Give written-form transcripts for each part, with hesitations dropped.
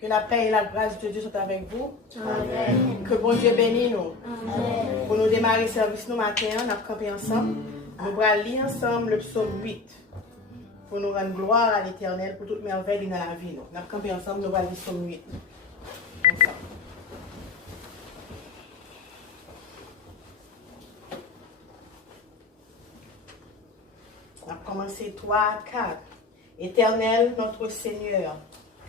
Que la paix et la grâce de Dieu soient avec vous. Amen. Que bon Dieu bénisse nous. Amen. Pour nous démarrer le service nous matin, on a campé ensemble. Nous allons lire ensemble le psaume 8. Pour nous rendre gloire à l'Éternel pour toute merveille dans la vie. Nous avons campé ensemble, nous allons lire le psaume 8. Ensemble. On va commencer 3, 4. Éternel, notre Seigneur,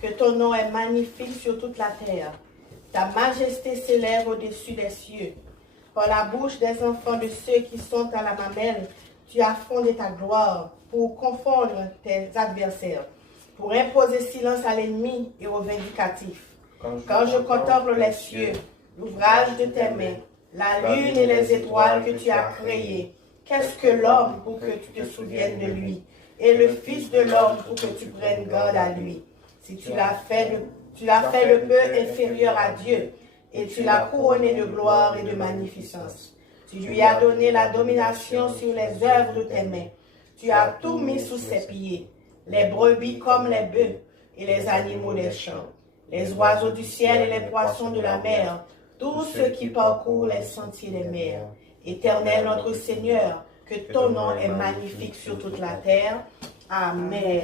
que ton nom est magnifique sur toute la terre. Ta majesté s'élève au-dessus des cieux. Par la bouche des enfants de ceux qui sont à la mamelle, tu as fondé ta gloire pour confondre tes adversaires, pour imposer silence à l'ennemi et au vindicatif. Quand je contemple les cieux, l'ouvrage de tes mains, la lune et les étoiles que tu as créées, qu'est-ce que l'homme pour que tu te souviennes de lui, et le Fils de l'homme pour que tu prennes garde à lui? Si tu l'as fait le peu inférieur à Dieu, et tu l'as couronné de gloire et de magnificence. Tu lui as donné la domination sur les œuvres de tes mains. Tu as tout mis sous ses pieds, les brebis comme les bœufs, et les animaux des champs, les oiseaux du ciel et les poissons de la mer, tous ceux qui parcourent les sentiers des mers. Éternel notre Seigneur, que ton nom est magnifique sur toute la terre. Amen.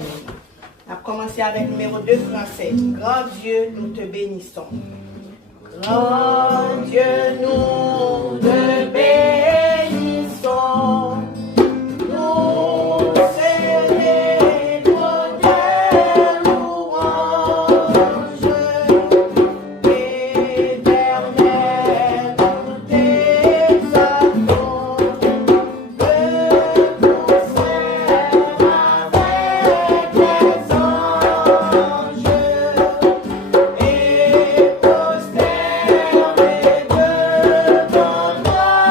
On va commencer avec numéro 2 français. Grand Dieu, nous te bénissons. Grand Dieu, nous te bénissons. Nous célébrons tes louanges. Éternel, nous t'exaltons. Le concert avec les anges et prosterner devant toi.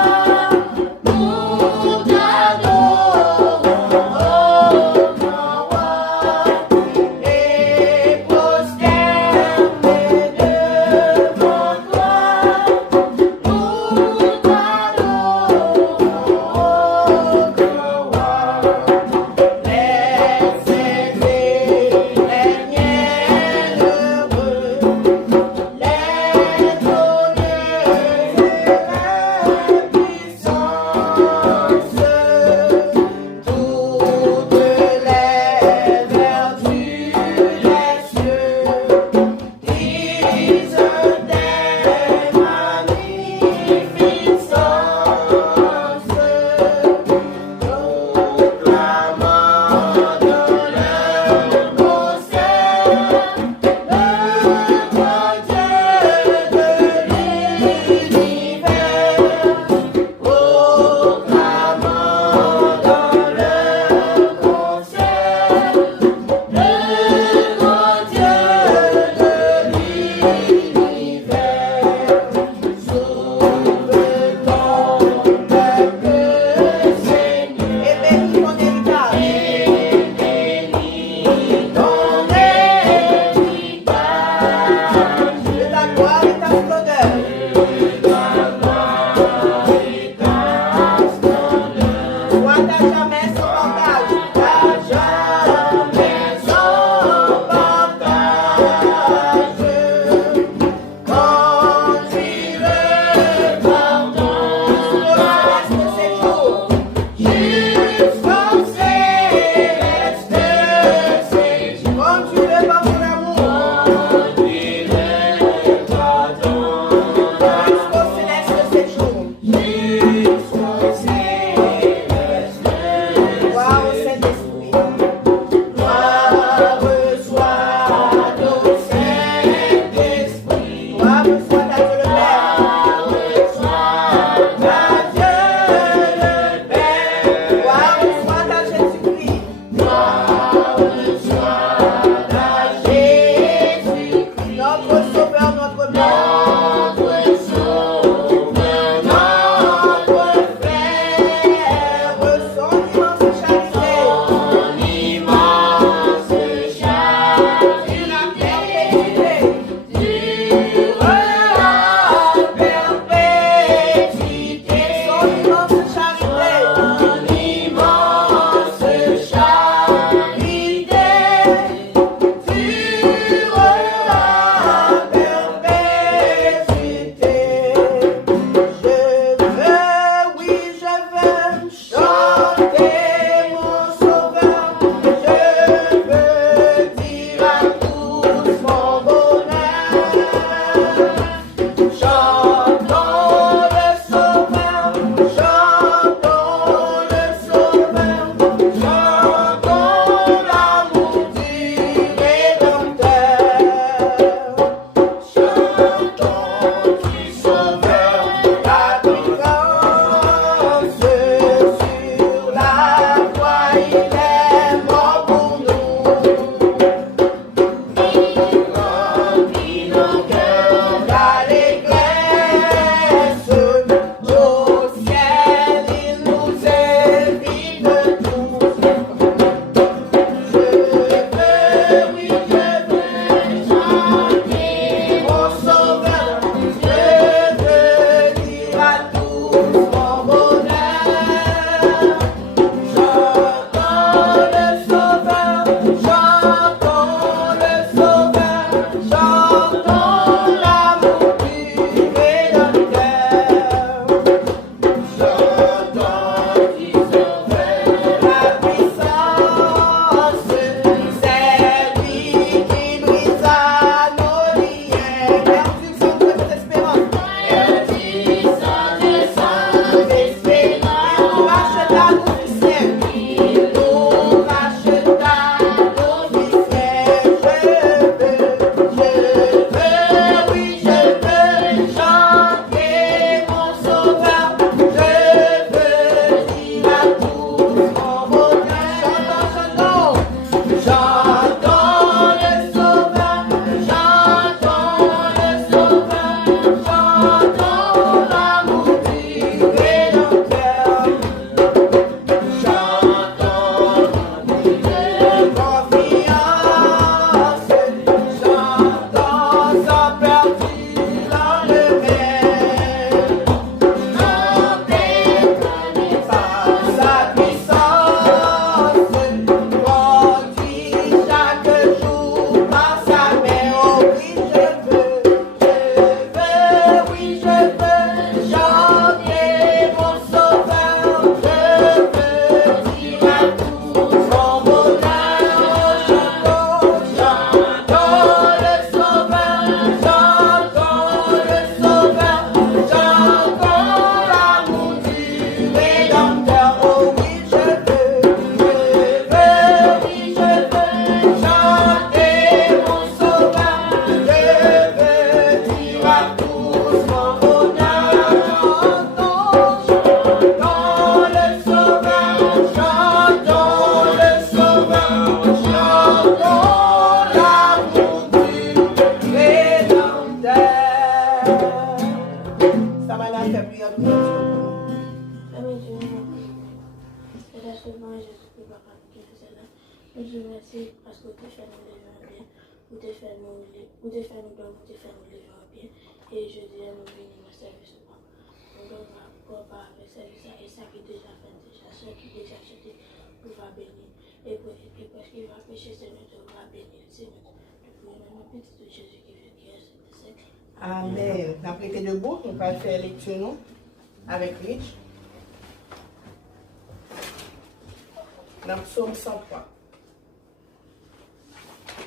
Je te remercie parce que tu fais nous lever en bien, ou tu fais nous dormir, ou tu fais nous lever en bien. Et je dis à nous venir dans le service. Nous devons pas avec service et ça qui déjà fait déjà, ceux qui déjà acheté, nous va bénir. Et parce qu'il va pécher, Seigneur, tu vas bénir. Seigneur, depuis le nom petit de Jésus qui veut qui est ce siècle. Amen. Après, t'es debout, on va faire lecture, non? Avec Rich. Dans Psaume 103.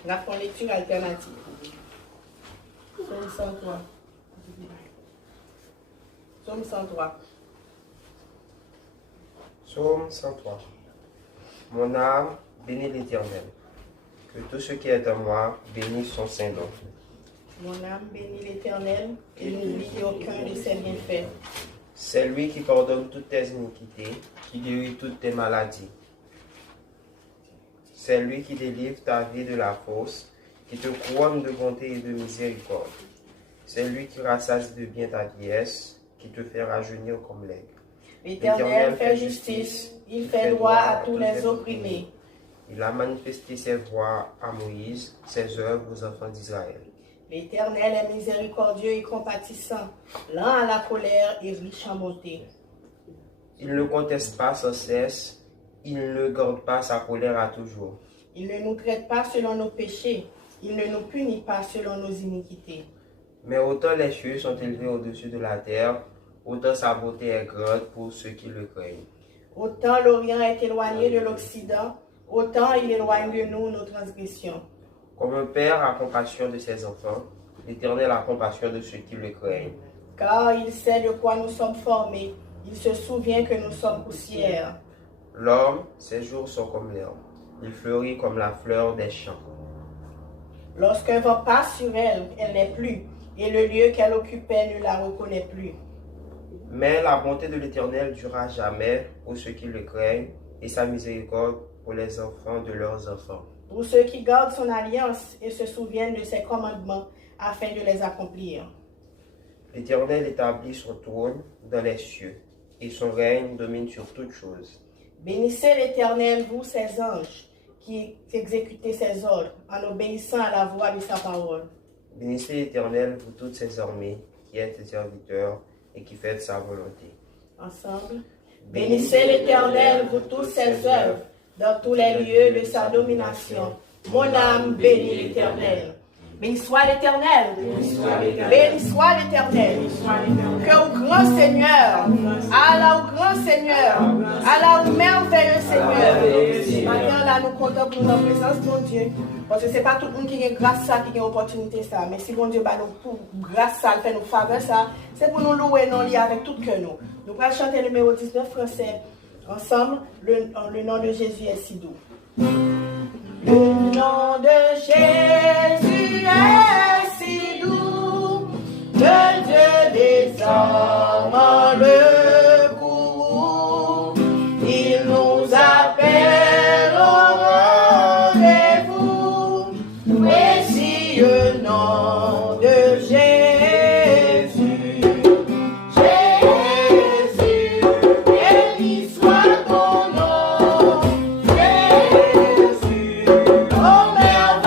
Nous avons une lecture alternative. Psaume 103. Psaume 103. Psaume 103. Mon âme bénit l'Éternel. Que tout ce qui est en moi bénisse son saint nom. Mon âme bénit l'Éternel et n'oublie aucun de ses bienfaits. C'est lui qui pardonne toutes tes iniquités, qui guérit toutes tes maladies. C'est lui qui délivre ta vie de la fosse, qui te couronne de bonté et de miséricorde. C'est lui qui rassasie de bien ta vieillesse, qui te fait rajeunir comme l'aigle. L'Éternel fait justice, il fait droit à tous les opprimés. Il a manifesté ses voies à Moïse, ses œuvres aux enfants d'Israël. L'Éternel est miséricordieux et compatissant, lent à la colère et riche en bonté. Il ne conteste pas sans cesse, il ne garde pas sa colère à toujours. Il ne nous traite pas selon nos péchés, il ne nous punit pas selon nos iniquités. Mais autant les cieux sont élevés au-dessus de la terre, autant sa beauté est grande pour ceux qui le craignent. Autant l'Orient est éloigné de l'Occident, autant il éloigne de nous nos transgressions. Comme un père a compassion de ses enfants, l'Éternel a compassion de ceux qui le craignent. Car il sait de quoi nous sommes formés, il se souvient que nous sommes poussière. L'homme, ses jours sont comme l'herbe, il fleurit comme la fleur des champs. Lorsqu'un vent passe sur elle, elle n'est plus, et le lieu qu'elle occupait ne la reconnaît plus. Mais la bonté de l'Éternel durera jamais pour ceux qui le craignent, et sa miséricorde pour les enfants de leurs enfants. Pour ceux qui gardent son alliance et se souviennent de ses commandements afin de les accomplir. L'Éternel établit son trône dans les cieux, et son règne domine sur toutes choses. Bénissez l'Éternel, vous, ses anges, qui exécutez ses ordres, en obéissant à la voix de sa parole. Bénissez l'Éternel, vous toutes ses armées, qui êtes ses serviteurs et qui faites sa volonté. Ensemble. Bénissez l'Éternel, vous tous ses œuvres, dans tous les lieux de sa domination. Mon âme bénit l'Éternel. Béni soit l'Éternel. Béni soit l'Éternel. Que au grand Seigneur, Allah au grand Seigneur, Allah au merveilleux Seigneur. Maintenant là, nous comptons pour notre présence, mon Dieu. Parce que ce n'est pas tout le monde qui a grâce ça, qui a opportunité ça. Mais si mon Dieu bah, nous pour grâce ça, fait nous faveur ça, c'est pour nous louer non liés avec tout que nous. Nous allons chanter le numéro 19 français ensemble. Le nom de Jésus est si doux. Le nom de Jésus est si doux, le Dieu descend en le courroux. Il nous appelle au rendez-vous. Précieux nom de Jésus. Jésus, béni soit ton nom. Jésus, oh merveilleux.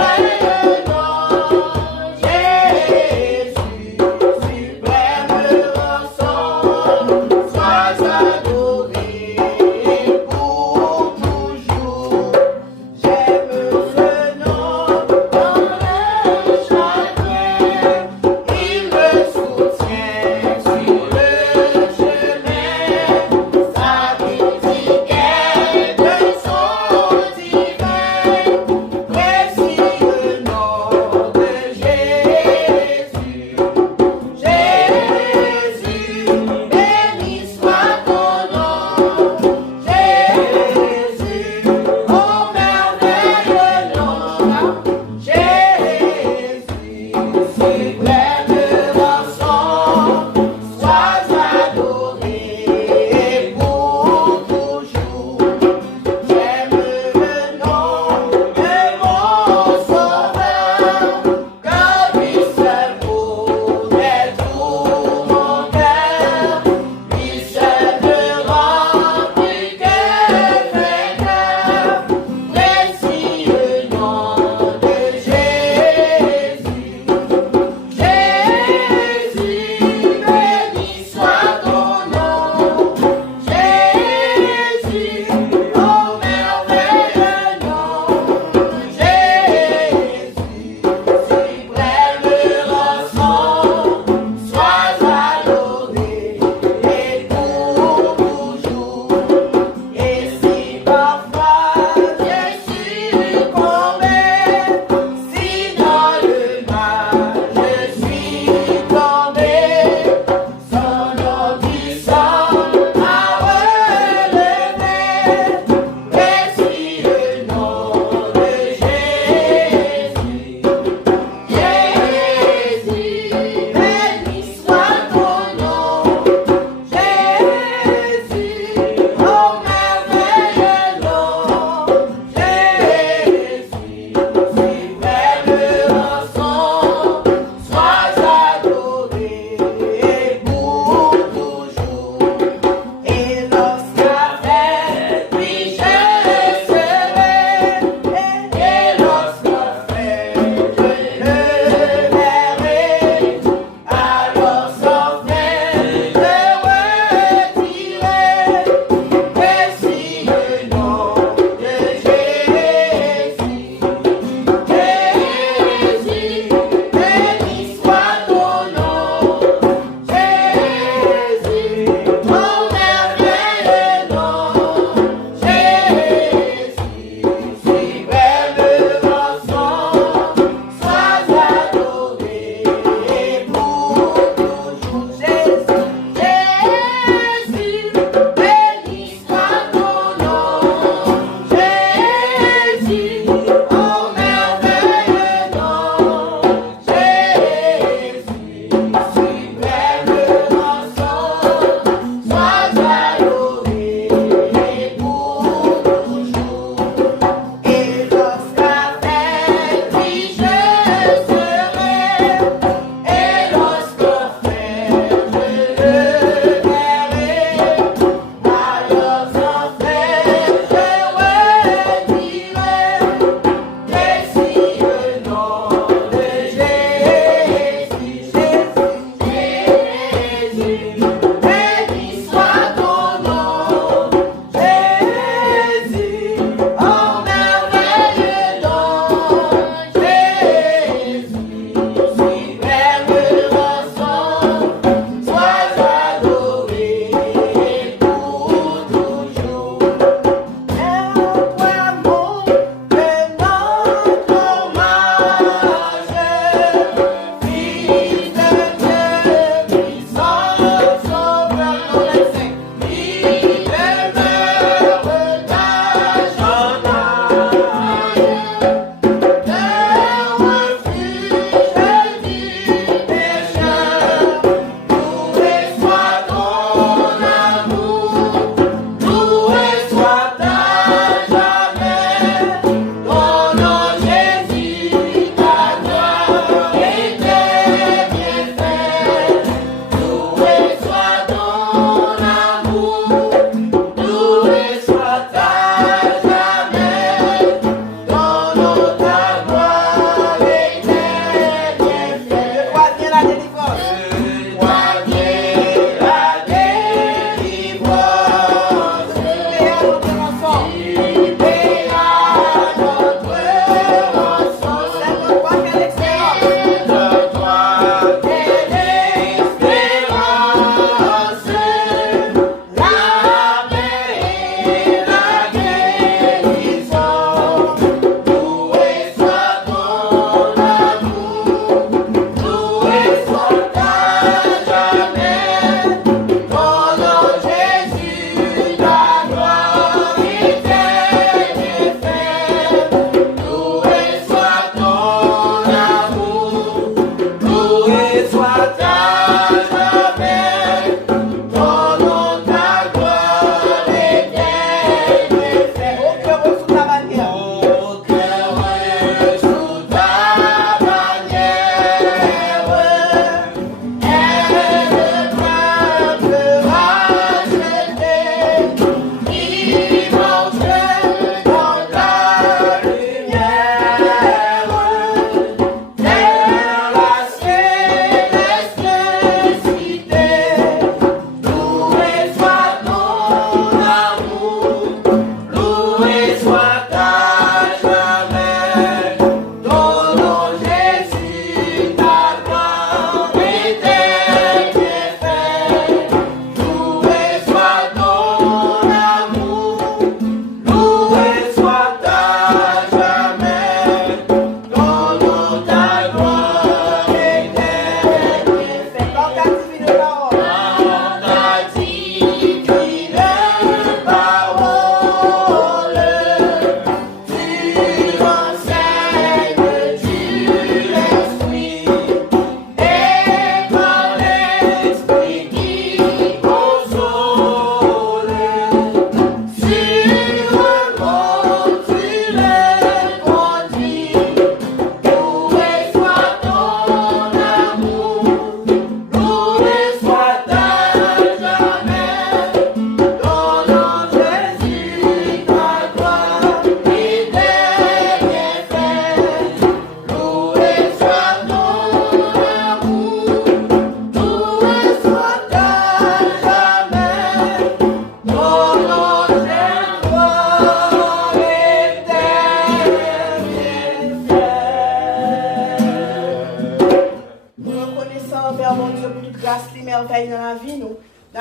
grâce, les merveilles dans la vie, nous.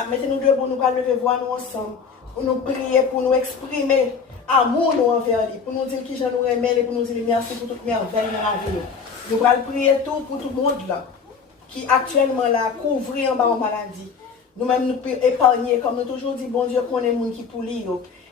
Mettez-nous debout, nous allons lever voir nous ensemble. Pour nous prier, pour nous exprimer amour nous envers lui. Pour nous dire qui j'en nous remet et pour nous dire merci pour toute merveille dans la vie. Nous allons prier tout pour tout le monde là, qui actuellement là, couvrir en bas en maladie. Nous-mêmes nous pouvons épargner, comme nous toujours dit, bon Dieu, qu'on est monde qui pour lui.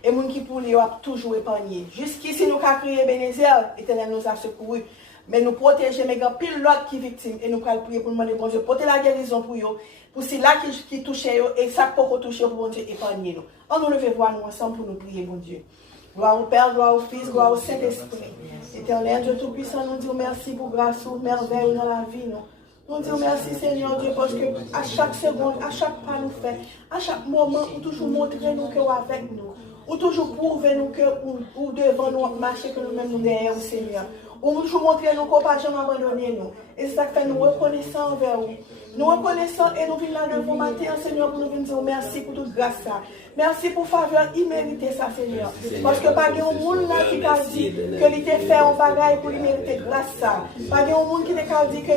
Et monde qui pour lui a toujours épargné. Jusqu'ici, nous avons crié Bénézer, l'Éternel nous a secouru. Mais nous protéger, mais il y a pile l'autre qui est victime. Et nous allons prier pour demander, bon Dieu, porter la guérison pour eux. Pour ceux-là qui touchent eux, et ça pour toucher pour bon Dieu épargner nous. On nous lever voir nous ensemble pour nous prier, bon Dieu. Gloire au Père, gloire au Fils, gloire au Saint-Esprit. Éternel Dieu Tout-Puissant, nous disons merci pour grâce ou merveille dans la vie. Nous disons merci Seigneur Dieu parce que à chaque seconde, à chaque pas nous fait, à chaque moment, vous toujours montrez nous que vous avec nous. Ou toujours prouver nous que ou devant nous marcher que nous-mêmes nous derrière au Seigneur. Ou toujours montrer nous qu'on n'a pas jamais abandonné nous. Et c'est ça qui fait nous reconnaissants envers vous. Nous reconnaissons et nous venons là devant matin, Seigneur, pour nous venir dire merci pour toute grâce. Merci pour faveur imméritée, ça, Seigneur. Parce que pas de monde là qui t'a dit que il t'a fait un bagage pour lui mériter grâce. Pas de monde qui t'a dit que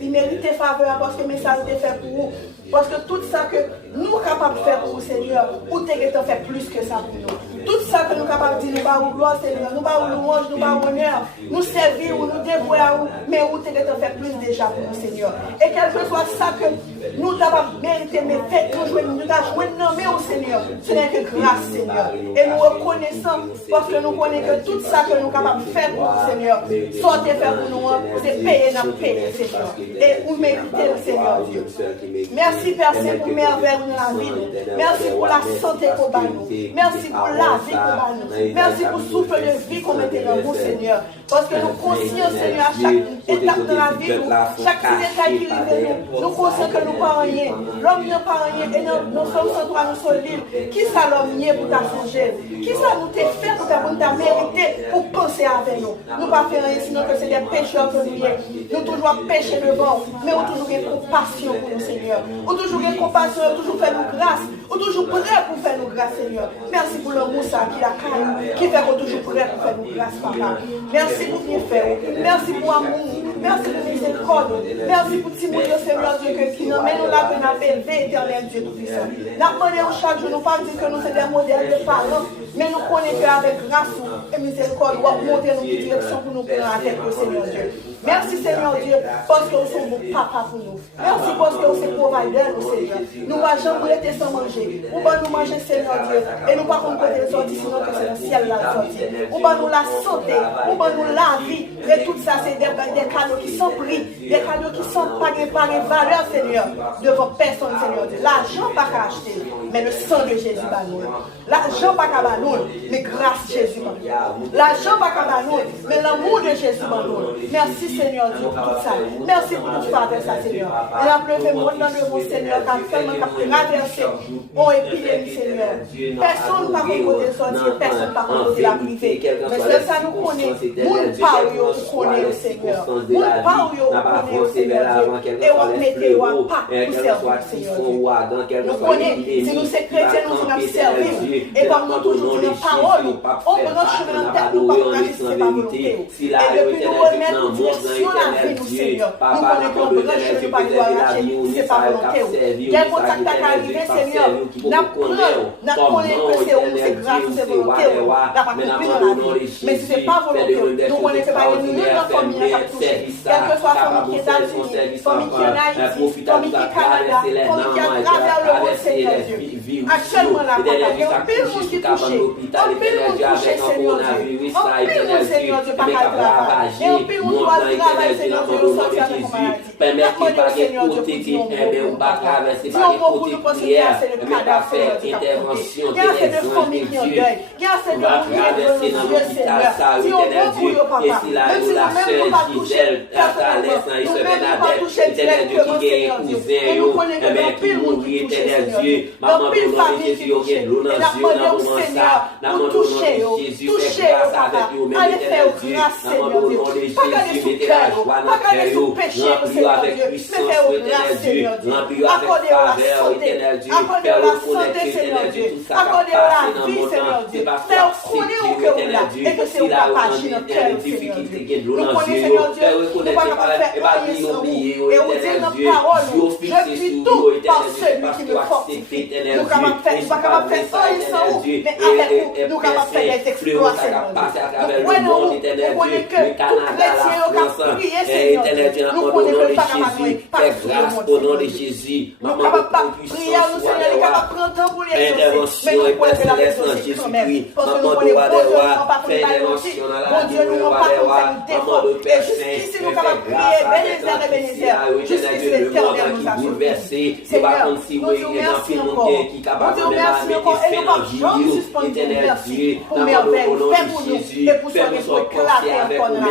il méritait faveur parce que le message était fait pour vous. Parce que tout ça que nous sommes capables de faire pour vous, Seigneur, ou t'es fait plus que ça pour nous. Tout ça que nous sommes capables de dire, nous avons gloire, Seigneur, nous avons louange, nous avons honneur, nous servir ou nous dévouer à vous, mais où t'es fait plus déjà pour nous, Seigneur. Et quel que soit ça que nous avons mérité, mais faites nous jouer, nous avons joué nommé au Seigneur. Ce n'est que grâce, Seigneur. Et nous reconnaissons parce que nous connaissons que tout ça que nous sommes capables de faire pour vous, Seigneur, soit de faire pour nous, c'est payer notre paix, Seigneur. Et vous méritez le Seigneur Dieu. Merci, Père Saint, pour merveille dans la vie. Merci pour la santé qu'on bat nous. Merci pour la vie qu'on bat nous. Merci pour le souffle de vie qu'on met dans vous, Seigneur. Parce que nous conscients, Seigneur, à chaque étape de la vie, chaque détail qui arrive nous conscients que nous ne parlons rien. L'homme n'a pas rien. Et nous sommes sans toi, nous sommes libres. Qui ça l'homme n'y est pour t'affliger? Qui ça nous t'a fait pour t'a mérité pour penser avec nous? Nous ne pas faire rien, sinon que c'est des pécheurs que nous y est. Nous toujours pécher devant, mais nous toujours une compassion pour nous, Seigneur. Nous toujours une compassion, toujours faire nous grâce. Nous toujours prêts pour faire nous grâce, Seigneur. Merci pour le Moussa qui a caillou, qui fait qu'on toujours prêts pour faire nous grâce, Papa. Merci pour bien faire. Merci pour amour. Merci pour miséricorde. Merci pour Timothée, Seigneur Dieu, qui nous mène là que nous avons élevé, éternel Dieu Tout-Puissant. Nous demandons chaque jour, nous ne pas dire que nous sommes des modèles de parents, mais nous connaissons qu'avec grâce et miséricorde, nous allons montrer nos directions pour nous prendre avec le Seigneur Dieu. Merci, Seigneur Dieu, parce que vous êtes mon papa pour nous. Merci parce que vous êtes provider, Seigneur. Nous ne pouvons jamais rester sans manger. Nous allons nous manger, Seigneur Dieu, et nous ne pouvons pas côté sortir, sinon que c'est le ciel là sortir. Nous allons nous la santé, nous allons nous la vie, et tout ça, c'est des cadeaux qui sont pris, des cadeaux qui sont payés par les valeurs, Seigneur, devant personne, Seigneur Dieu. L'argent pas qu'à acheter, mais le sang de Jésus va nous. L'argent pas qu'à nous, mais grâce Jésus va nous. L'argent pas qu'à nous, mais l'amour de Jésus va nous. Merci, Seigneur Dieu, pour tout ça. Merci pour tout faire ça, Seigneur. Et la pleuve monde dans le monde, Seigneur, qui a tellement traversé en épidémie, Seigneur. Personne ne peut côté sortir, personne ne peut côté la privée. Mais c'est ça nous connaît. Nous parlons, nous connaissons le Seigneur. Nous parlons, nous connaissons le Seigneur Dieu. Et on met pas pour servir, Seigneur Dieu. Nous connaissons, si nous sommes chrétiens, nous sommes servis. Et comme nous toujours disons parole, on prend chemin en tête, nous ne pouvons pas c'est pas volonté. Et depuis nous remettre nous direction la vie, nous Seigneur. Nous connaissons qu'on prend chemin pas de voyager, c'est pas volonté. Quel contact qui arrivé, Seigneur, nous connaissons que c'est grâce, c'est volonté. Nous n'avons pas compris dans la vie. Mais si ce n'est pas volonté, nous connaissons que pas une autre famille qui a touché. Quelle que soit la famille qui est États-Unis, famille qui est en Haïti, famille qui est au Canada, famille qui est à travers le monde, Seigneur Dieu. Actuellement, là, il y a un pile de monde qui est touché. Un pile de monde touché, Seigneur Dieu. Un pile de monde, Seigneur Dieu, par la grâce. Et un pile de monde doit travailler, Seigneur Dieu, au sortir avec la maladie. Permettez pas de côté qui est pas traversé par les côtés de prière, mais pas faire intervention de l'exemple de Dieu. On va traverser dans l'hôpital, ça, éternel Dieu. Et si la sœur Gisèle, Thalès, et se Bernadette, éternel Dieu, qui est cousin, mais qui mourit, éternel Dieu. Maman, pour nous, Jésus, il y a de l'eau dans les yeux, dans le moment ça. Maman, pour nous, Jésus, fais grâce avec nous, mais éternel Dieu. Maman, pour nous, Jésus, mettez cœur. joie dans Pas le garder sous cœur. péché, Remplis-le Seigneur avec Dieu. puissance, Mais fais-le éternel grâce, Dieu. Seigneur Dieu. Remplis-le avec Accordez-le la faveur, santé. éternel Dieu. Accordez-le Fais la reconnaître, santé, Seigneur éternel Dieu, Dieu. tout ça qui a Accordez-le passé la dans vie, mon Seigneur temps. Dieu. C'est parce Fais qu'on reconnaître accepté, au cœur là. éternel Dieu. Et que c'est Si au là, on papa, a notre des cœur, Seigneur difficultés Dieu. qui est de l'eau Nous dans connaissons, les Seigneur yeux. Dieu, Fais nous ne reconnaître pas que capable de faire pas rien nous sans oublier, vous. Et on dit éternel notre Dieu. parole, Dieu je fixé puis sur tout vous, par éternel Dieu. celui Parce qui que me tu fortifie. éternel Nous Dieu. capables de faire, nous pas capables de faire rien sans vous, mais avec vous, nous capables de faire des exploits, Seigneur Dieu. Nous prenons, nous connaissons que tout chrétien a prié, Seigneur Dieu. Nous connaissons que pas capable de fais grâce au nom de Jésus. nous capables de prier, nous Seigneur, nous capables de prendre temps pour les exaucer. Mais nous pouvons faire la exaucer quand même. Parce que nous connaissons bon Dieu, nous pas pour nous balancer. Bon Dieu, nous pas pour faire nous défendre. Et jusqu'ici, nous capables de prier, Bénézer et Bénézer. Jusqu'ici, l'éternel nous a sauvés. Seigneur, nous disons merci encore. Nous disons merci encore. Et nous pas jamais suspendre de merci pour merveille. Fais pour nous et pour soigner, pour éclater encore dans la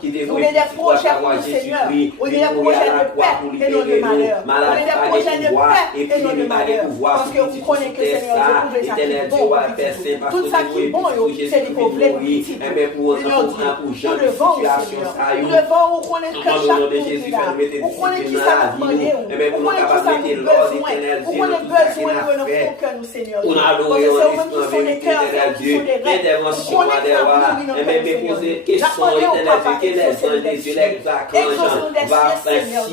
vie. Nous avons des projets pour nous, Seigneur. Nous avons des projets de paix et non de malheur. Nous avons des projets de paix et non de malheur. Parce que vous connaissez que Seigneur Dieu, vous pouvez ça qui est bon. Tout ça qui est bon, c'est du problème. Nous devons, Seigneur. Nous devons reconnaître que chaque chose est là. Vous connaissez qui ça nous demande. Vous connaissez qui ça nous besoin. Vous connaissez besoin de nos cœurs, nous, Seigneur. Parce que c'est vous-même qui sont les cœurs, qui sont les rêves. Vous connaissez que ça nous donne, Seigneur. J'apprenais au papa qui exauce les cieux. Exauce-nous des cieux, Seigneur.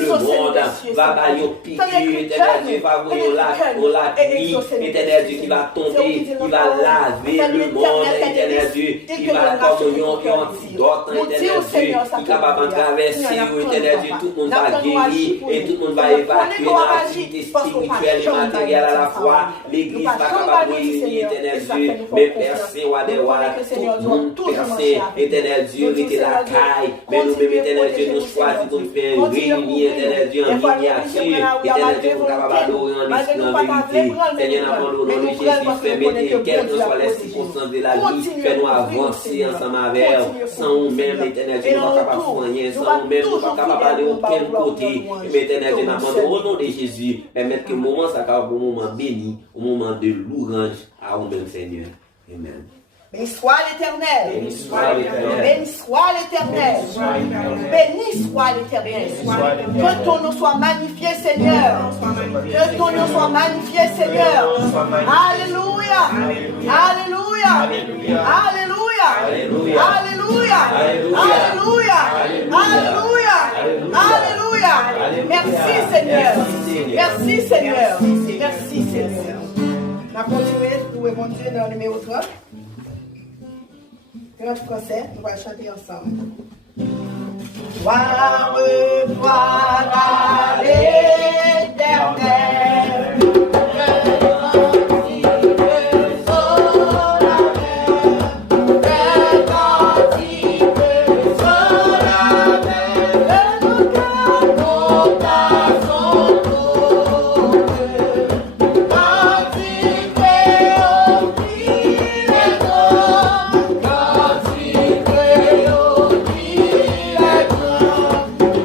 Le monde va bailler au piqûre, éternel Dieu, va voir la pluie, éternel Dieu qui va tomber, qui va laver le monde, éternel Dieu, qui va comme un antidote, éternel Dieu, qui est capable de traverser, éternel Dieu, tout le monde va guérir et tout le monde va évacuer dans l'activité spirituelle et matérielle à la fois. L'église va capable de réunir, éternel Dieu, mais personne va devoir, tout le monde personne, éternel Dieu, était la caille, mais nous-mêmes, éternel Dieu, nous choisissons de faire réunir, éternel Dieu, en miniature, éternel Dieu, pour capable d'adorer en esprit, en vérité. Seigneur, nous nom de Jésus, fais mettre quelles que soient les circonstances de la vie, fais-nous avancer ensemble avec elle, sans nous-mêmes, éternel Dieu, nous ne sommes pas capables de soigner, sans nous-mêmes, nous ne sommes pas capables d'aller aucun côté. Mais éternel Dieu, nous demandons au nom de Jésus, permettre que le moment soit un moment béni, un moment de louange à nous-mêmes, Seigneur. Amen. Béni soit l'Éternel. Béni soit l'Éternel. Béni soit l'Éternel. Béni soit l'Éternel. Que ton nom soit magnifié, Seigneur. Que ton nom soit magnifié, Seigneur. Alléluia. Alléluia. Alléluia. Alléluia. Alléluia. Alléluia. Alléluia. Merci, Seigneur. Merci, Seigneur. Merci, Seigneur. On va continuer pour répondre dans le numéro 30. Notre français, nous allons chanter ensemble. Gloire, gloire à l'Éternel. Quand il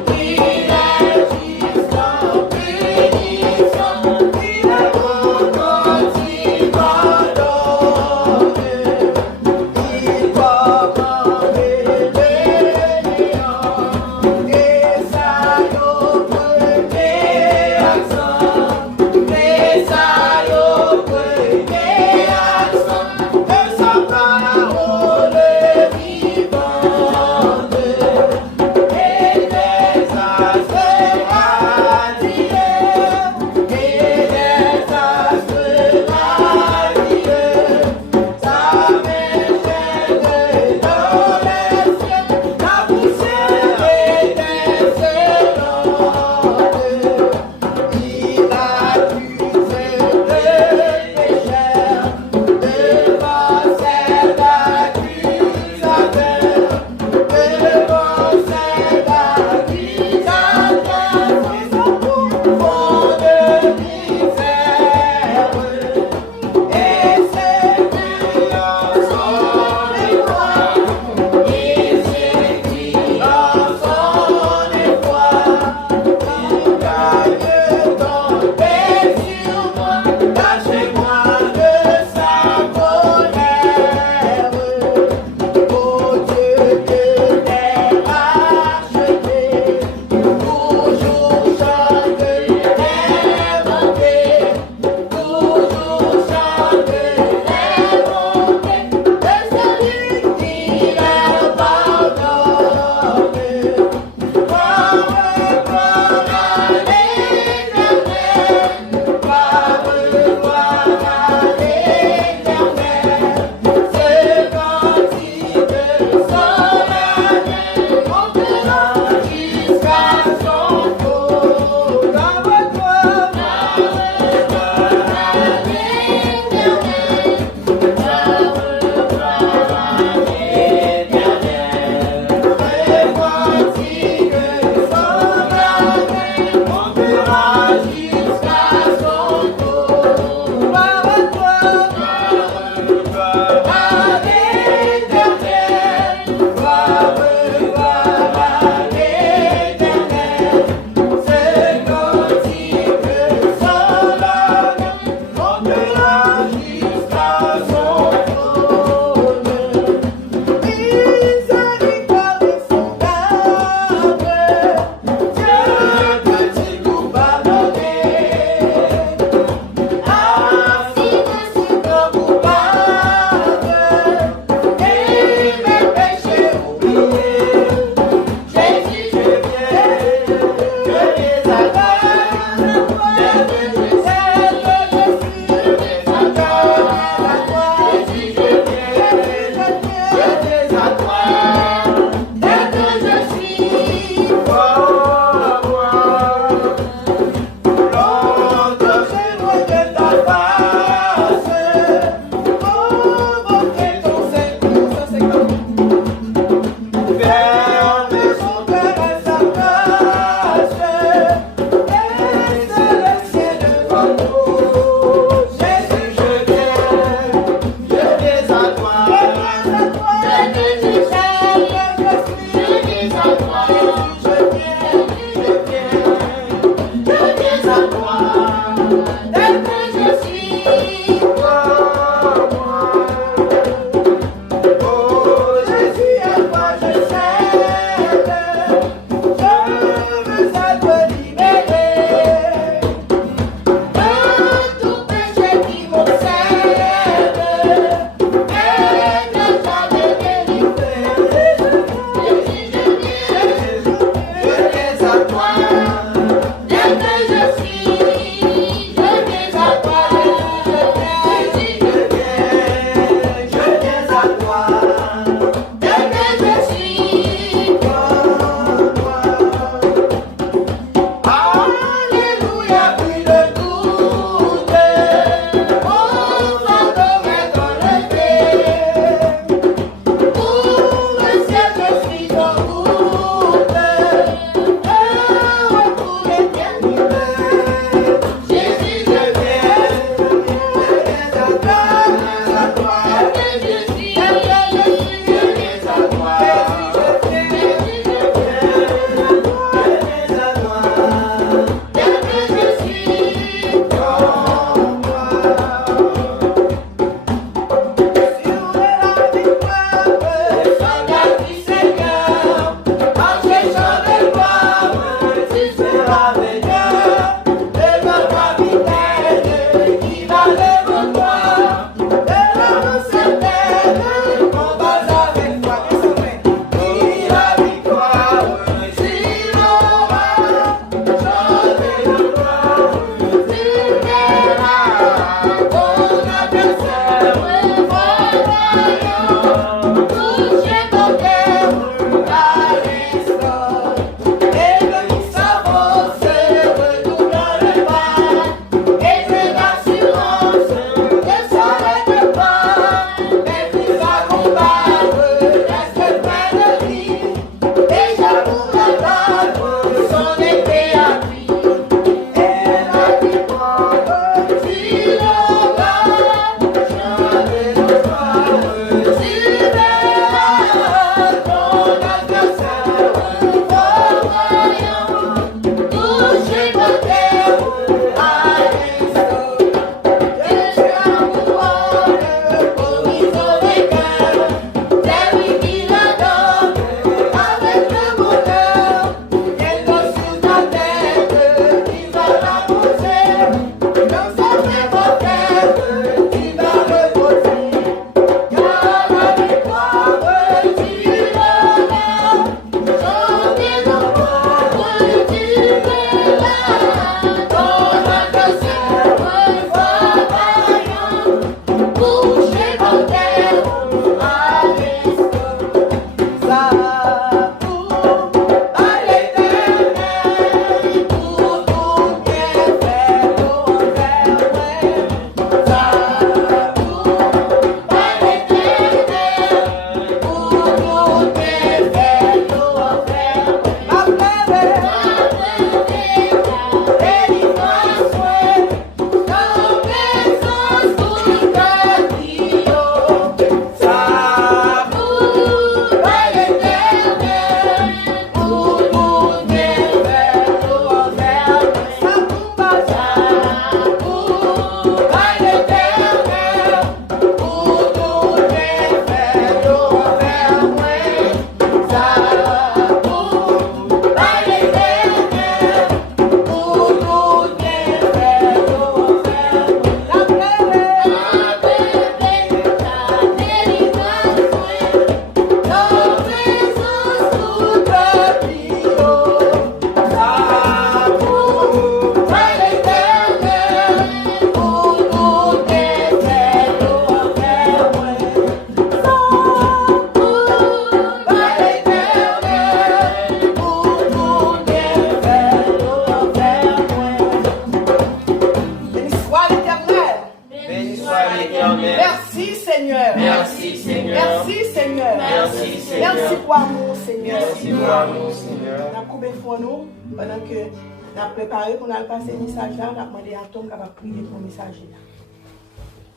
à nous, Seigneur. Nous avons coupé pour nous pendant que nous avons préparé pour nous passer le message là. Nous avons demandé à Tom de prier pour le message là.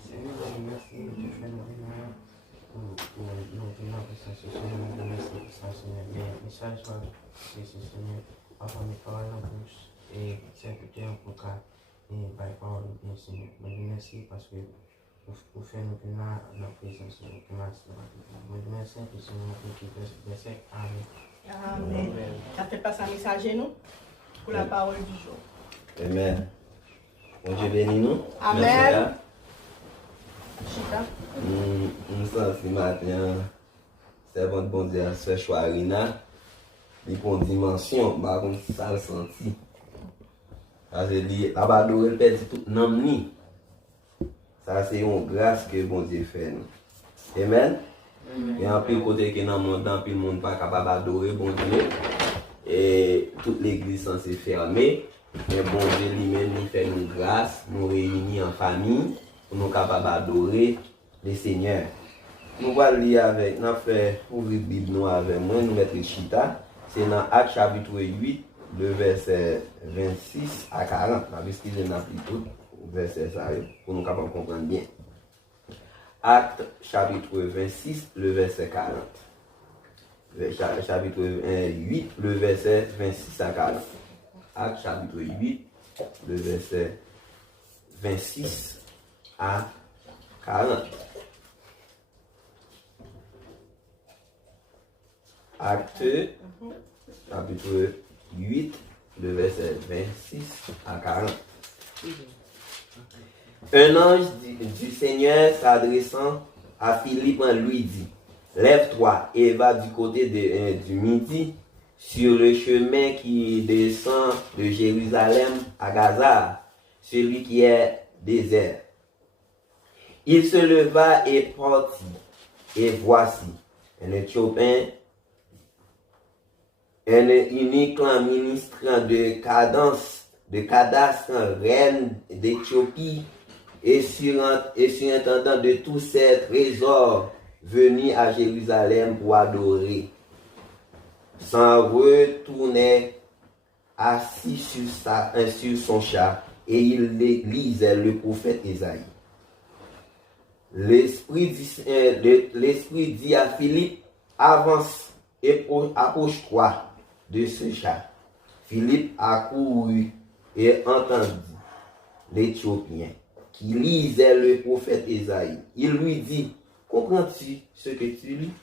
Seigneur, merci de faire nos prières pour nos conversations, Seigneur. Merci pour ça, Seigneur. Mais le message soit précis, Seigneur. Papa, mes paroles en bouche et serviteur pour ta et par parole bien, Seigneur. Merci parce que vous faites nous venir dans la présence de merci. Merci pour ce moment qui verset. Amen. Amen. Ça fait passer un message à nous pour la parole du jour. Amen. Bon Dieu bénis nous. Amen. Chita. Nous sommes ce matin, c'est bon Dieu à ce choix, Rina. Il prend dimension, par contre, ça le senti. Ça veut dire, la badou, elle perd tout nom ni. Ça, c'est une grâce que bon Dieu fait. Nous. Amen. Et en plus, côté que dans le monde, le monde n'est pas capable d'adorer bon Dieu. Et toute l'église est censée fermer. Mais bon Dieu lui-même nous fait une grâce, nous réunit en famille, pour nous capables d'adorer le Seigneur. Nous allons lire avec, nous fait ouvrir la Bible nous avec moi, nous mettre Chita. C'est dans Actes chapitre 8, le verset 26 à 40. On va expliquer plutôt le verset ça pour nous capables de comprendre bien. Actes chapitre 26, le verset 40. Chapitre 8, le verset 26 à 40. Actes chapitre 8, le verset 26 à 40. Actes chapitre 8, le verset 26 à 40. Un ange du Seigneur s'adressant à Philippe lui dit, lève-toi et va du côté du midi sur le chemin qui descend de Jérusalem à Gaza, celui qui est désert. Il se leva et partit, et voici, un Éthiopien, un unique ministre de Cadastre, reine d'Éthiopie, et surintendant de tous ces trésors, venu à Jérusalem pour adorer. S'en retournait assis sur son char, et il lisait le prophète Ésaïe. L'Esprit dit à Philippe, avance et approche-toi de ce char. Philippe accourut et entendit l'Éthiopien qui lisait le prophète Ésaïe. Il lui dit, comprends-tu ce que tu lis?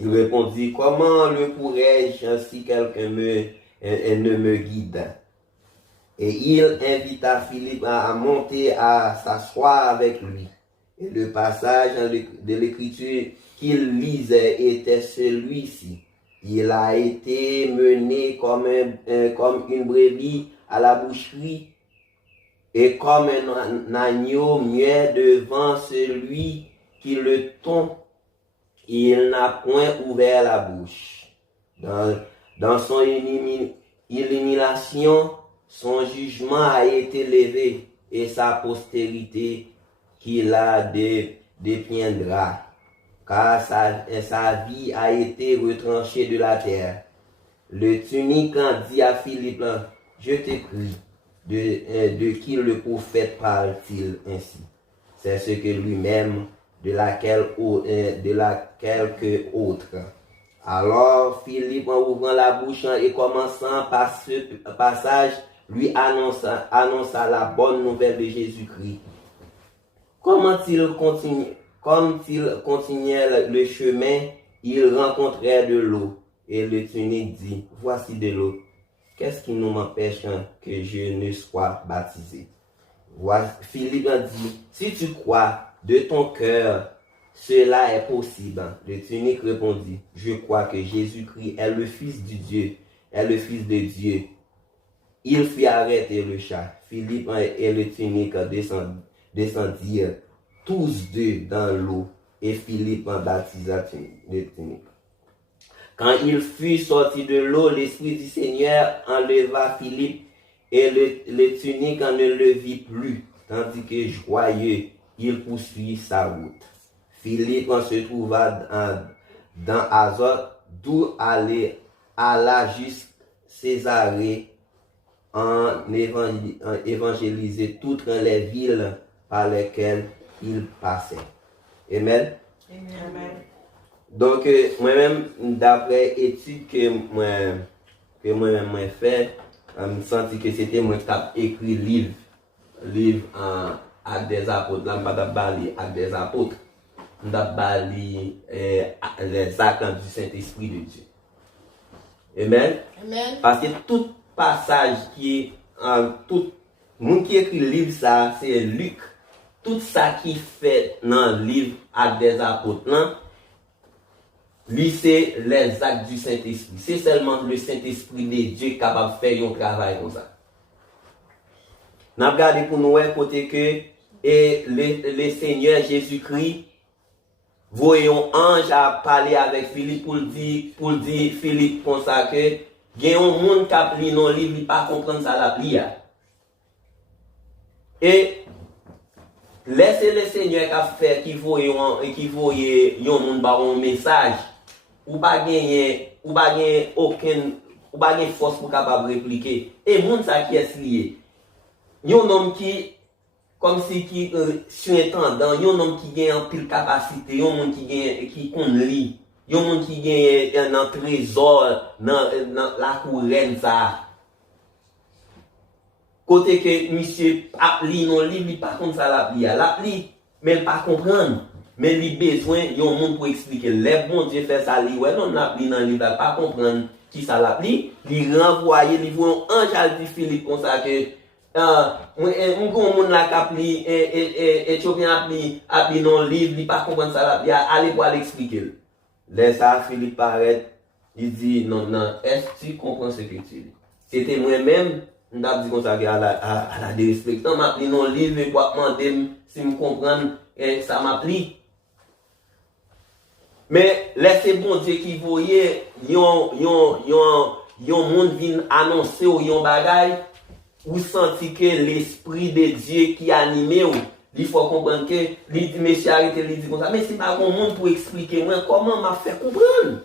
Il répondit, comment le pourrais-je si quelqu'un ne me guide? Et il invita Philippe à monter à s'asseoir avec lui. Et le passage de l'écriture qu'il lisait était celui-ci. Il a été mené comme une brebis à la boucherie et comme un agneau muet devant celui qui le tond. Il n'a point ouvert la bouche. Dans son illumination, son jugement a été levé et sa postérité qui la détiendra. Car sa vie a été retranchée de la terre. Le tuniquant dit à Philippe, je te prie, de qui le prophète parle-t-il ainsi? C'est ce que lui-même, de laquelle que autre. Alors Philippe, en ouvrant la bouche et commençant par ce passage, lui annonça la bonne nouvelle de Jésus-Christ. Comme il continuait le chemin, il rencontrait de l'eau. Et le tunique dit, voici de l'eau. Qu'est-ce qui nous empêche que je ne sois baptisé? Philippe dit, si tu crois de ton cœur, cela est possible. Le tunique répondit, je crois que Jésus-Christ est le Fils de Dieu, Il fit arrêter le char. Philippe et le tunique descendirent tous deux dans l'eau, et Philippe baptisa le tunique. Quand il fut sorti de l'eau, l'Esprit du Seigneur enleva Philippe, et le tunique ne le vit plus, tandis que joyeux, il poursuit sa route. Philippe se trouva dans Azote, d'où allait alla jusqu'à Césarée en évangéliser toutes les villes par lesquelles il passait. Amen. Amen. Donc, moi-même, d'après études que moi-même fait, je me senti que c'était moi qui ai écrit livre Actes des apôtres. Là, je ne pas lire Actes des apôtres. Je ne lire les actes du Saint-Esprit de Dieu. Amen. Amen. Parce que tout passage qui est, tout monde qui écrit le livre, ça, c'est Luc. Tout ça qui fait dans le livre Actes des apôtres, là, lui, c'est les actes du Saint-Esprit. C'est seulement le Saint-Esprit de Dieu capable de faire un travail comme ça. Nous avons regardé pour nous côté que le Seigneur Jésus-Christ, voyons ange à parler avec Philippe pour dire Philippe comme ça que il y a un monde qui a pris nos livres, il ne pas comprendre ça la prière. Et laissez le Seigneur qui voyait un monde par un message. Ou pas gagner aucune force pour capable répliquer. Et monde ça qui est lié. Un homme qui comme si qui surintendant, un homme qui gagne en pile capacité, un monde qui connaît, un monde qui gagne un trésor dans la couronne ça. Côté que monsieur appli non livre, il pas comme ça l'appli, mais il pas comprendre. Mais il besoin d'un monde pour expliquer. Les bon Dieu fait ça, lui, ouais, non, l'appli dans le livre, pas comprendre qui ça l'appli. Il renvoie, il voit un ange à dit Philippe comme ça que, un grand monde là qui appli, Éthiopien appli dans le livre, il pas comprendre ça l'appli, allez pour l'expliquer. Laisse ça, Philippe paraît, il dit, non, est-ce que tu comprends ce que tu dis? C'était moi-même, on a dit comme ça à la dérespectant, m'appli dans le livre, et pour demander si je comprends, ça m'appli. Mais laissez bon Dieu qui voyait, yon monde vient annoncer ou yon bagay, ou senti que l'esprit de Dieu qui animé ou, il faut comprendre que, il dit, monsieur arrêtez, il dit comme ça, mais c'est pas un monde pour expliquer moi comment m'a fait comprendre.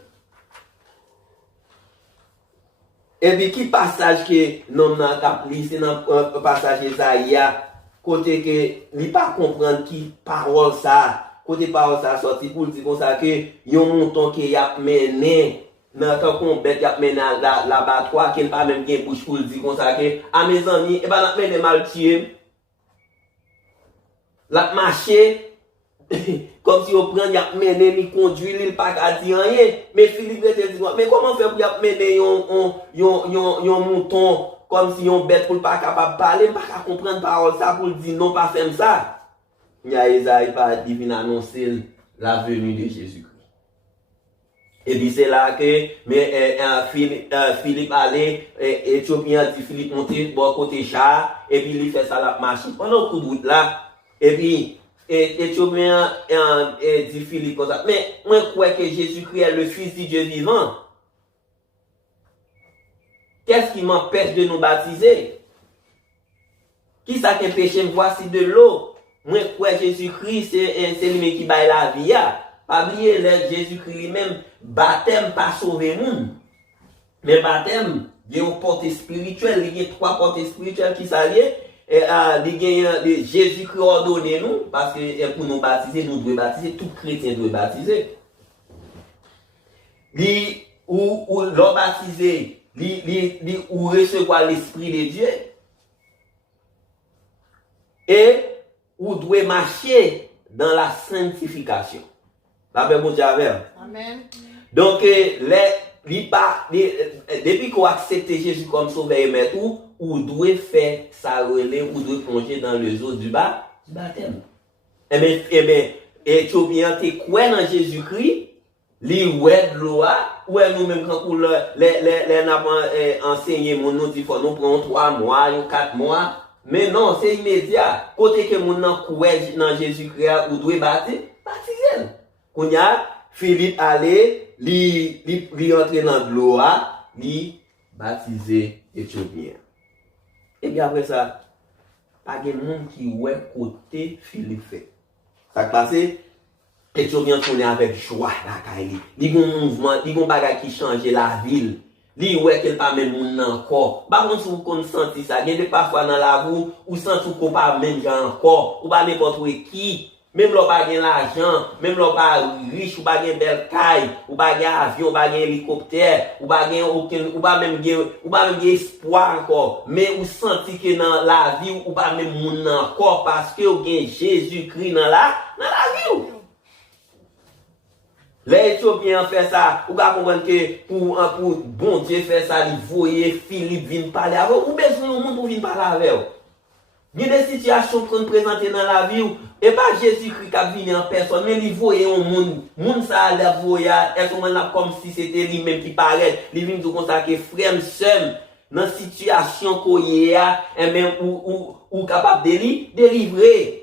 Et puis, qui passage que nous avons appris, c'est dans le passage d'Esaïa, côté que, il pas comprendre qui parole ça, côté parole ça sorti pour dire comme ça que yon mouton qui a mené dans tant qu'on bête y a mené l'abattoir qui pas même gain bouche pour dire comme ça que à mes amis et ben la mené mal tué la marché comme si on prend y a mené ni conduit il pas qu'à dire rien mais Philippe était dit mais comment faire pour y a mené yon mouton comme si yon bête pour pas capable parler pas capable comprendre parole ça pour dire non pas faire ça. Il y a Isaïe par divin annoncer la venue de Jésus-Christ. Et puis c'est là que Philippe allait, Éthiopien dit Philippe monter bon côté char, et puis il fait ça la marche. Pendant le coup de route là, et puis Éthiopien dit Philippe comme ça. Mais moi je crois que Jésus-Christ est le Fils du Dieu vivant. Qu'est-ce qui m'empêche de nous baptiser? Qui ça qui péché? Voici de l'eau. Moi, quoi, Jésus-Christ, c'est lui qui baille la vie. Pas oublier, Jésus-Christ lui-même, baptême, pas sauver le monde. Mais baptême, il y a une porte spirituelle, il y a 3 portes spirituelles qui s'allient. Jésus-Christ ordonne nous, parce que pour nous baptiser, nous devons baptiser, tout chrétien doit baptiser. Ou l'on baptiser, ou recevoir l'Esprit de Dieu. Et ou doit marcher dans la sanctification. La paix bon Dieu avec. Amen. Donc, depuis qu'on accepte Jésus comme sauveur et maître, ou doit faire sa relais, ou doit plonger dans les eaux du baptême. Eh bien, Éthiopien, tu crois dans Jésus-Christ, li ouais de l'eau, ouais nous-mêmes quand pour les enseigné, nous dit faut nous prendre 3 mois, 4 mois. Mais non, c'est immédiat. Côté que mon nan kouè dans Jésus-Christ ou doit baptiser. Quand y a Philippe allé, li entrer dans l'eau, li baptiser Éthiopien. Et puis après ça, pas de monde qui ouais côté Philippe fait. Ça passe, Éthiopien tourner avec joie la Kaili. Li gon mouvement, li gon bagay qui change la ville. Li ouais qu'elle pas même moun encore. Par contre si vous senti ça, il y a des parfois dans la vie ou senti qu'on pas même encore, ou pas n'importe qui. Même l'on pas gain l'argent, même l'on pas riche, ou pas gain belle caille, ou pas gain avion, ou pas gain hélicoptère, ou pas gain aucun, ou pas même gain espoir encore. Mais ou senti que dans la vie ou pas même moun encore parce que ou gain Jésus-Christ dans la vie. Les Éthiopiens fait ça, ou pas comprendre que pour bon Dieu faire ça, il voyait Philippe venir parler avec ou besoin de monde pour venir parler avec. Il y a des situations qu'on présente dans la vie et pas Jésus-Christ qui vient en personne, mais il voyait un monde. Monde ça a l'air voyage, comme si c'était lui-même qui paraît. Il vient nous consacrer frère seul dans la situation qu'on y a, et même ou capable de délivrer.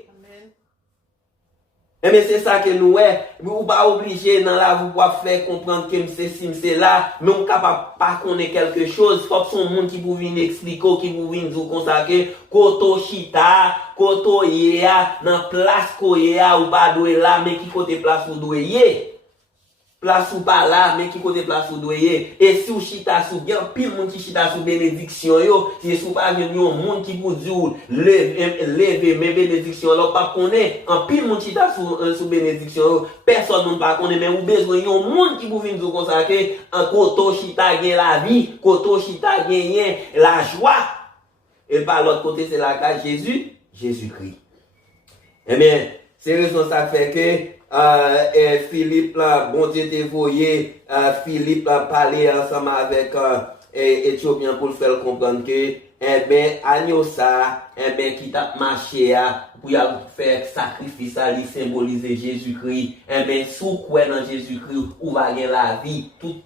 Et mais c'est ça que nous ou pas obligé dans la vie pour faire comprendre que c'est là, mais on capable pas connaître quelque chose, faut que son monde qui pour venir expliquer, qui pour venir nous consacrer, koto chita, koto yea, dans place ko yea ou pas doué là, mais qui côté place ou doué place ou pas là, mais qui côté place ou doué et si ou chita sou bien pile monde qui chita sou bénédiction yo, si sou pas gen yon monde qui pour dire lever mes bénédictions là pas connaît en pile monde chita sou bénédiction yo, personne ne pas connaît mais ou besoin yon monde qui pour venir nous consacrer en koto chita gen la vie, koto chita gen la joie et par l'autre côté c'est la case Jésus-Christ. Eh bien, c'est raison ça fait que Philippe là, bon Dieu te voyé, Philippe là parler ensemble avec Éthiopien pour le faire comprendre que agneau ça, qui t'a marché pour faire sacrifice à lui symboliser Jésus-Christ, sous quoi dans Jésus-Christ ou va gagner la vie, toute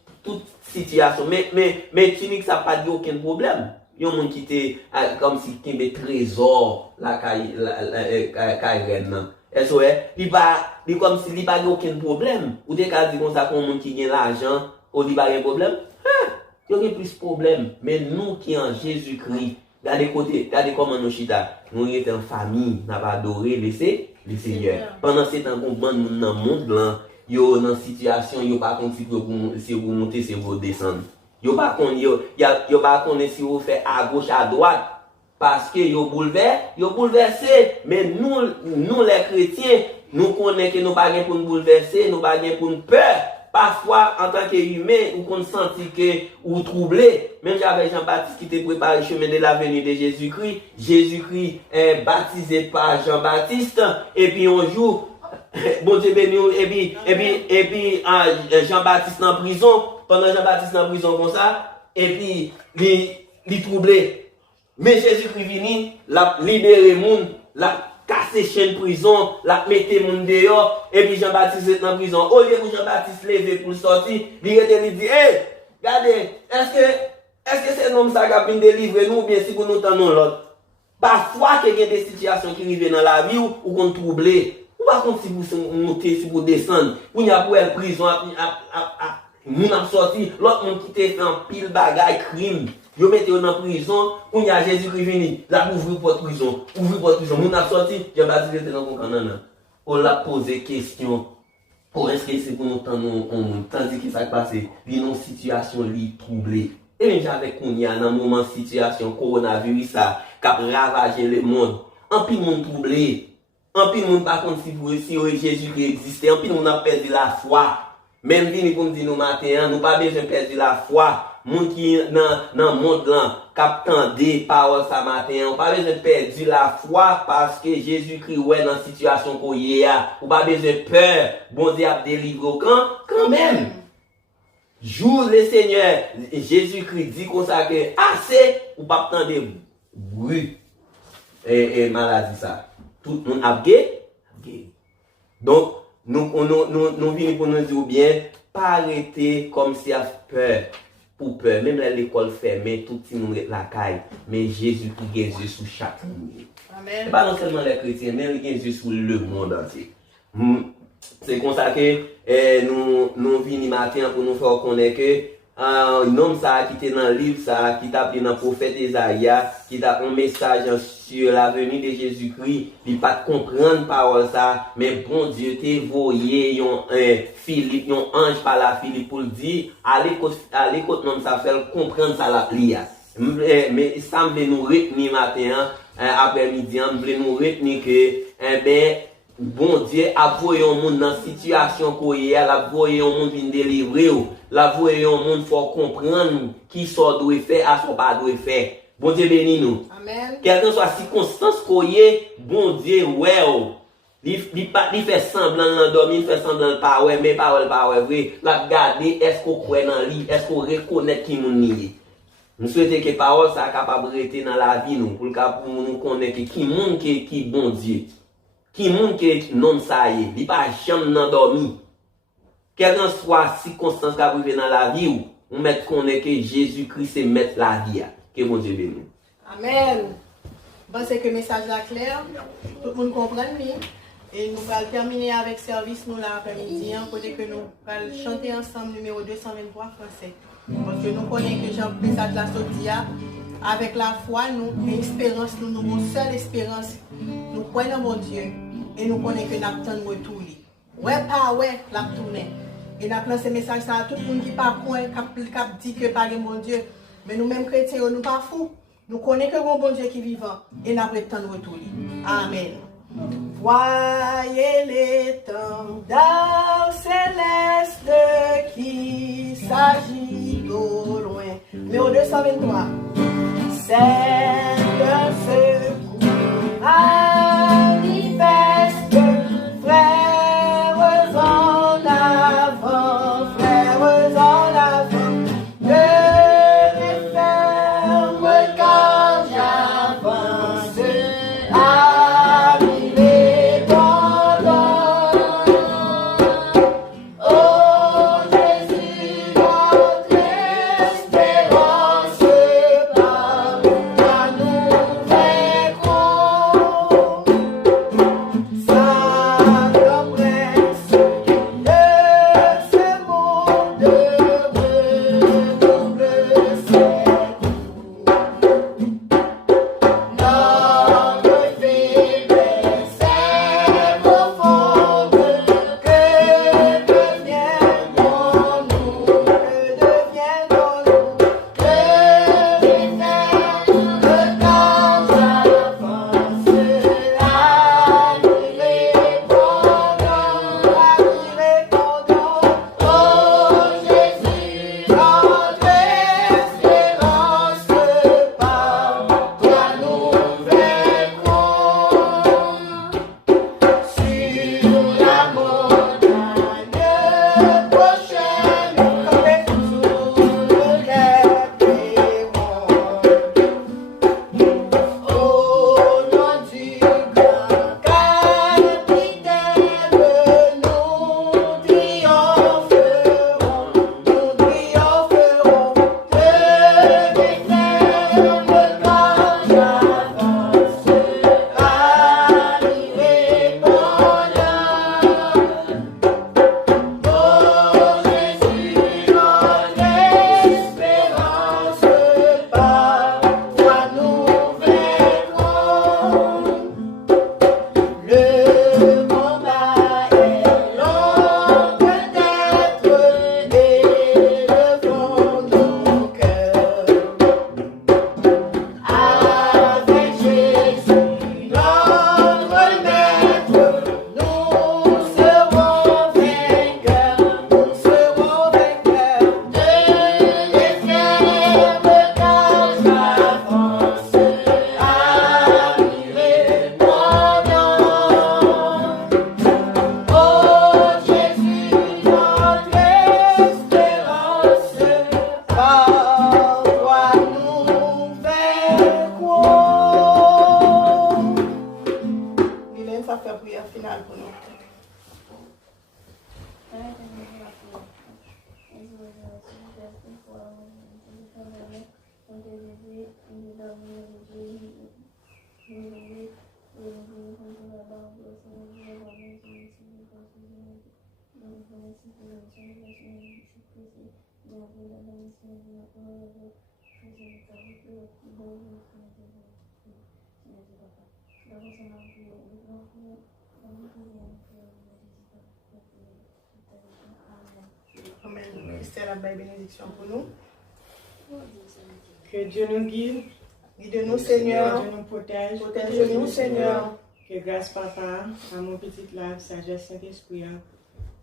situation. Mais tunique ça pas dit aucun problème. Il y a un monde qui était comme si il y avait des trésors la reine. Est-ce que il comme si il pas aucun problème ou des cas dit comme ça qu'on monde qui gagne l'argent ou il pas un problème. Il y a plus de problème mais nous qui en Jésus-Christ regardez comment nous chita nous étions en famille n'a pas adoré le Seigneur pendant ce temps qu'on bande dans monde blanc yo dans situation yo pas compte si vous monter si vous descendre yo pas connait si vous fait à gauche à droite parce que yo bouleversé mais nous les chrétiens nous connaissons que nous pas gain pour nous bouleverser nous pas gain pour nous peur parfois en tant qu'humain ou qu'on sentit que ou troublé même j'avais Jean-Baptiste qui était préparé le chemin de la venue de Jésus-Christ est baptisé par Jean-Baptiste et puis un jour bon Dieu béni et puis Jean-Baptiste en prison pendant Jean-Baptiste en prison comme ça et puis il troublé mais Jésus-Christ vini l'a libéré moun l'a casser chaîne prison l'a mettre moun dehors et puis Jean-Baptiste est en prison au lieu que Jean-Baptiste lever pour sortir il dit hey regardez est-ce que c'est homme ça qui a bien délivrer nous ou bien si nous tendons l'autre parfois qu'il y a des situations qui arrivent dans la vie ou qu'on troublé ou pas comme si vous montez si vous descendre ou il y a pour être prison moun a sorti l'autre monde qui fait un pile bagaille crime yo mettez dans prison ou il y a Jésus-Christ vini la ouvrir porte prison moun a sorti Jean-Baptiste était dans canana on l'a posé question pour est-ce que c'est pour nous tandis que ça passé une situation li troublée et même j'avais qu'on y a dans moment situation coronavirus ça qui a ravagé le monde en pile monde troublé en pile monde par contre si Jésus-Christ existait en pile monde a perdu la foi même vini pour nous dire nous matin nous pas besoin perdre la foi moun qui dans monde là captant des paroles ça matin on pas besoin perdre la foi parce que Jésus-Christ ouais dans situation qu'on y a ou pas besoin peur bon Dieu a délivré quand même jour le Seigneur Jésus-Christ dit comme ça que assez ou pas attendre bruit et maladie ça tout le monde a guéri donc nous venons pour nous dire bien pas arrêter comme si a peur pour peur même l'école fermée tout le monde est la caille mais Jésus qui gagne sur chaque monde amen c'est pas non seulement les chrétiens mais il gagne sur le monde entier c'est comme ça que nous venons matin pour nous faire connaître que un homme ça qui était dans le livre ça qui t'a appelé dans le prophète Isaïa qui t'a un message sur la venue de Jésus-Christ il pas comprendre parole ça mais bon Dieu t'es voyé Philippe un ange par la Philippe pour dire allez côté homme ça faire comprendre ça la lia mais ça me nous retenir matin après-midi on veut nous retenir que bon Dieu a voyé un monde dans situation qu'on est, la voyé un monde vient délivrer, la voyé un monde faut comprendre qui ça doit faire, à ce pas doit faire. Bon Dieu bénis nous. Amen. Quelle que soit la circonstance qu'on est, bon Dieu ouais. Il fait semblant d'endormir, il fait semblant de pas ouais, mais pas vrai. La garder, est-ce qu'on croit dans lui, est-ce qu'on reconnaît qui nous nie. Nous souhaitons que parole ça capable de rester dans la vie nous pour nous connaître qui monde qui bon Dieu. Qui monde qui non ça y est, il pas jamais endormi. Quelle que soit la circonstance qui arrive dans la vie ou on met connaît que Jésus-Christ c'est mettre la vie. Que mon Dieu bénisse. Amen. Bon, c'est que le message est clair. Tout le monde comprend bien. Et nous allons terminer avec service nous l'après-midi. Côté que nous allons chanter ensemble numéro 223 français. Parce que nous connaissons que le message de la Sotia. Avec la foi, nous, l'espérance, nous avons une seule espérance. Nous croyons dans mon Dieu et nous connaissons que nous avons retour. Ouais, pas ouais, la tournée. Et nous avons ce message à tout le monde qui pas point, qui dit que pas mon Dieu. Mais nous-mêmes chrétiens, nous ne sommes pas fous. Nous connaissons que mon Dieu qui est vivant et nous avons retour. Amen. Voyez l'étendard céleste qui s'agit au loin. Numéro 223. C'est un secours manifeste, frères en avant, ne les ferme quand j'avance, amis les pendant. Oh Jésus, notre espérance, par nous. Amen. Christelle a une bénédiction pour nous. Que Dieu nous guide, Guide-nous, que Seigneur. Dieu nous protège, Protège-nous, Seigneur. que grâce Papa, à mon petit là, sagesse Saint-Esprit,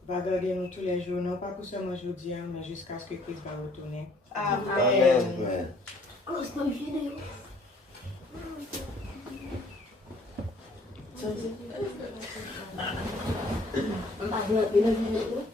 va garder nous tous les jours, non pas pour seulement aujourd'hui, mais jusqu'à ce que Christ va retourner. Amen. Amen. Amen.